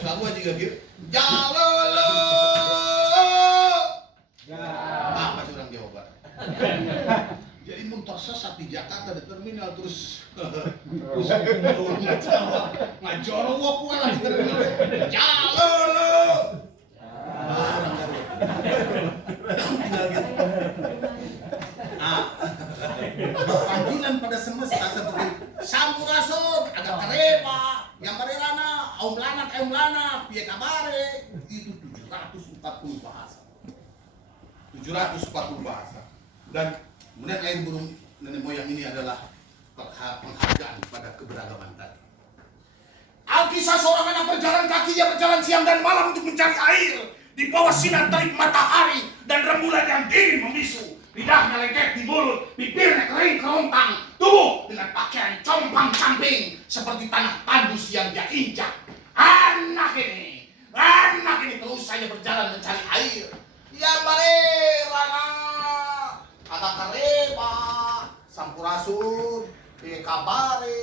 Sama juga gitu. Jalolo. Apa sih orang Jawa Barat? Jadi mun tersesat di Jakarta di terminal terus ngajorong wapu lah di terminal. Jalolo. Panggilan pada semesta seperti sampurasun, agak kareba, yang barerana, aum lanak, piye kabare, itu 740 bahasa. 740 bahasa. Dan kemudian air burung nenek moyang ini adalah penghargaan pada keberagaman tadi. Alkisah seorang anak berjalan kaki, ia berjalan siang dan malam untuk mencari air di bawah sinar terik matahari dan rembulan yang dingin membisu. Lidahnya lengket di mulut, bibirnya kering kerontang, tubuh dengan pakaian compang-camping seperti tanah tandus yang dia injak. Anak ini terus saja berjalan mencari air. Ya barerana, agak kareba, sampurasun, kabare,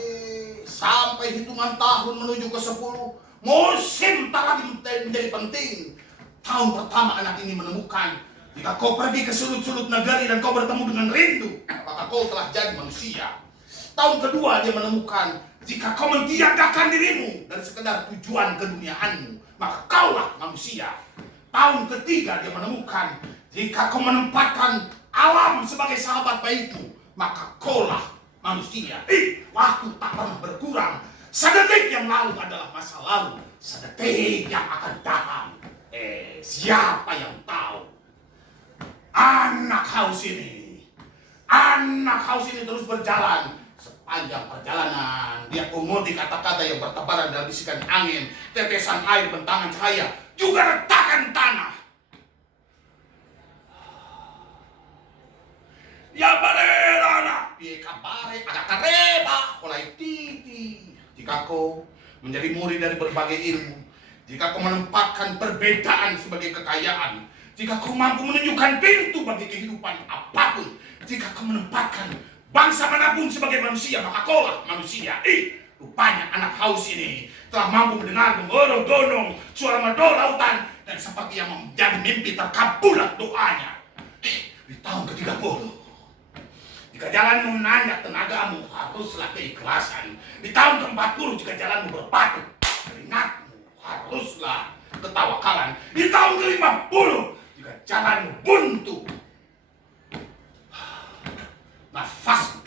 sampai hitungan tahun menuju ke 10. Musim tak lagi menjadi penting. Tahun pertama anak ini menemukan jika kau pergi ke sudut-sudut negeri dan kau bertemu dengan rindu, apakah kau telah jadi manusia? Tahun kedua dia menemukan jika kau mentiadakan dirimu dari sekedar tujuan keduniaanmu, maka kaulah manusia. Tahun ketiga dia menemukan jika kau menempatkan alam sebagai sahabat baikmu, maka kaulah manusia. Waktu tak pernah berkurang. Sedetik yang lalu adalah masa lalu. Sedetik yang akan datang. Siapa yang tahu? Anak haus ini terus berjalan. Sepanjang perjalanan dia kumudi kata-kata yang bertebaran dalam bisikan angin, tetesan air, bentangan cahaya, juga retakan tanah. Ya barerana, piye kabare, agak kareba, mulai titi. Jika kau menjadi murid dari berbagai ilmu, jika kau menempatkan perbedaan sebagai kekayaan, jika kau mampu menunjukkan pintu bagi kehidupan apapun, jika kau menempatkan bangsa manapun sebagai manusia, maka kaulah manusia. Rupanya anak haus ini telah mampu mendengar gemerong-gonong suara merdu lautan, dan seperti yang menjadi mimpi terkabullah doanya. Di tahun ke-30, jika jalanmu nanjak tenagamu, haruslah keikhlasan. Di tahun ke-40, jika jalanmu berbatu keringatmu, haruslah ketawakalan. Di tahun ke-50, jika jalanmu buntu, nafasmu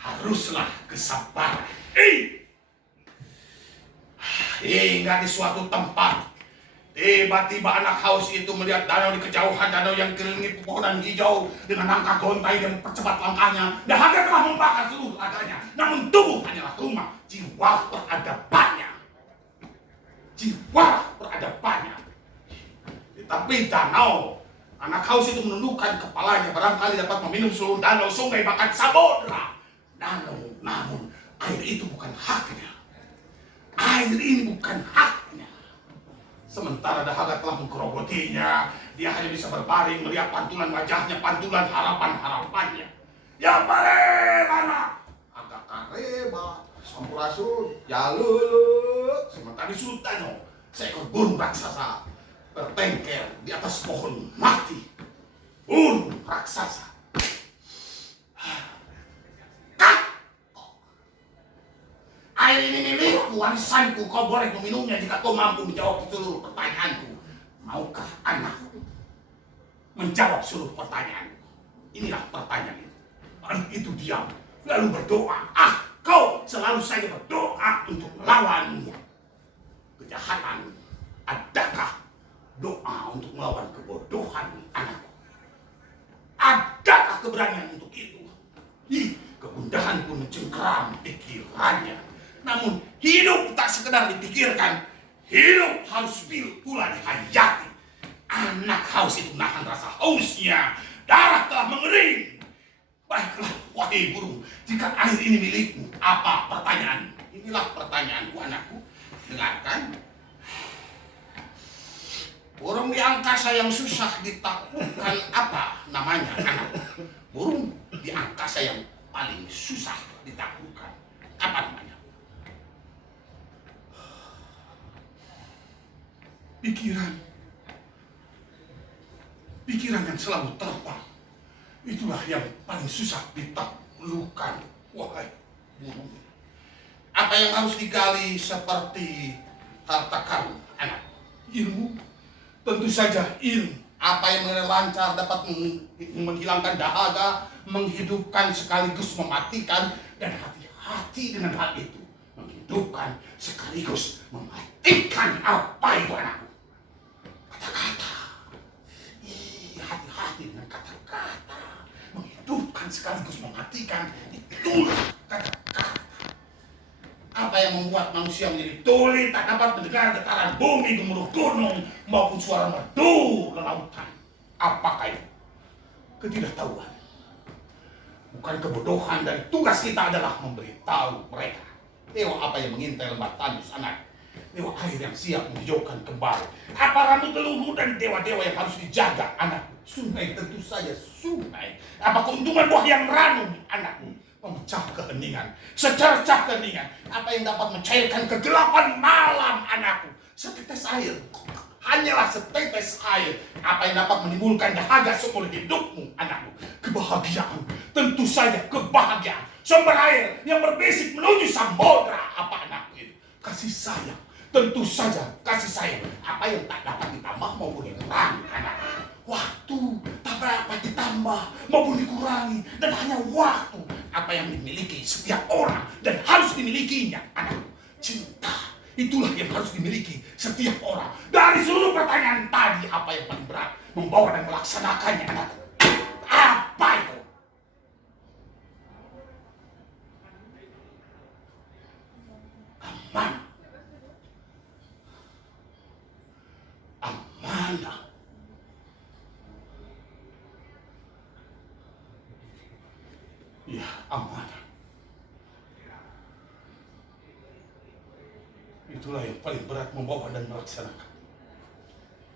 haruslah kesabaran. Hingga di suatu tempat, tiba-tiba anak haus itu melihat danau di kejauhan, danau yang dikelilingi pepohonan hijau. Dengan langkah gontai dan percepat langkahnya, dahaga telah membakar seluruh raganya. Namun tubuh hanyalah rumah, jiwa peradabannya. Di tepi danau, anak haus itu menundukkan kepalanya, barangkali dapat meminum seluruh danau, sungai, bahkan samudra. Namun air itu bukan haknya. Air ini bukan haknya. Sementara dahaga telah menggerogotinya, dia hanya bisa berbaring melihat pantulan wajahnya, pantulan harapan-harapannya. Ya barerana, agak kareba, sampurasun, jalul. Sementara di sudut danau, seekor burung raksasa bertengker di atas pohon mati. Burung raksasa. Air ini milikku, warisanku, kau boleh meminumnya jika kau mampu menjawab seluruh pertanyaanku. Maukah anakku menjawab seluruh pertanyaanku? Inilah pertanyaan itu. Anak itu diam, lalu berdoa. Kau selalu saja berdoa untuk melawan kejahatan. Adakah doa untuk melawan kebodohan anakku? Adakah keberanian untuk itu? Kegundahan pun mencengkeram pikirannya. Namun hidup tak sekedar dipikirkan, hidup harus pula dihayati. Anak haus itu menahan rasa hausnya, darah telah mengering. Baiklah, wahai burung, jika air ini milikmu, apa pertanyaan? Inilah pertanyaanku, anakku. Dengarkan. Burung di angkasa yang susah ditaklukkan, apa namanya, anakku? Burung di angkasa yang paling susah ditaklukkan, apa namanya? pikiran yang selalu terbang, itulah yang paling susah ditaklukkan. Wahai burung, apa yang harus digali seperti harta karun, anak? Ilmu, tentu saja ilmu. Apa yang lancar dapat menghilangkan dahaga, menghidupkan sekaligus mematikan, dan hati-hati dengan hal itu, menghidupkan sekaligus mematikan. Apa itu, anakku? Kata-kata. Hati-hati dengan kata-kata, menghidupkan sekaligus mematikan. Itulah kata-kata. Apa yang membuat manusia menjadi tuli, tak dapat mendengar getaran bumi, gemuruh gunung, maupun suara merdu lautan? Apakah itu? Ketidaktahuan. Bukan kebodohan, dan tugas kita adalah memberitahu mereka. Dewa apa yang mengintai lembah tandus, anak? Dewa air yang siap menghijaukan kembali. Apa rambut leluhur dan dewa-dewa yang harus dijaga, anak? Sungai, tentu saja sungai. Apa keuntungan buah yang ranum, anakku? Memecah keheningan, secercah keheningan. Apa yang dapat mencairkan kegelapan malam, anakku? Setetes air, hanyalah setetes air. Apa yang dapat menimbulkan dahaga seumur hidupmu, anakku? Kebahagiaan, tentu saja kebahagiaan. Sumber air yang berbisik menuju samudra, apa anakku itu? Kasih sayang, tentu saja kasih sayang. Apa yang tak dapat ditambah maupun dikurangi, anakku? Waktu tak dapat ditambah maupun dikurangi, dan hanya waktu. Apa yang dimiliki setiap orang dan harus dimilikinya, anak? Cinta, itulah yang harus dimiliki setiap orang. Dari seluruh pertanyaan tadi, apa yang paling berat membawa dan melaksanakannya, anak? Apa itu? Amanah. Amanah. Ya, amanah. Itulah yang paling berat membawa dan melaksanakan.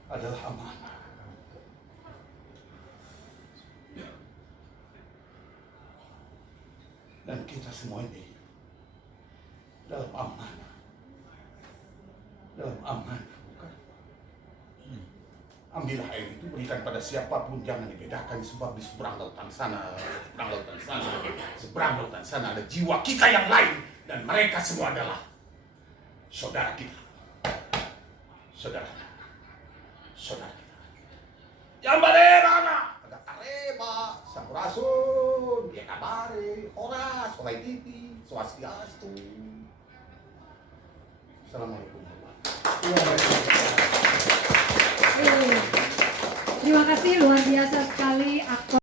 Adalah amanah. Ya. Dan kita semua ini dalam amanah. Dalam amanah, bukan? Ambillah air itu, berikan pada siapapun, jangan dibedakan, sebab di seberang lautan sana, seberang lautan sana ada jiwa kita yang lain, dan mereka semua adalah saudara kita. Saudara kita. Jambarera, agak kareba, sampurasun, dia kabare, horas, olai titi, swastiastu. Assalamualaikum warahmatullahi wabarakatuh. Terima kasih, luar biasa sekali.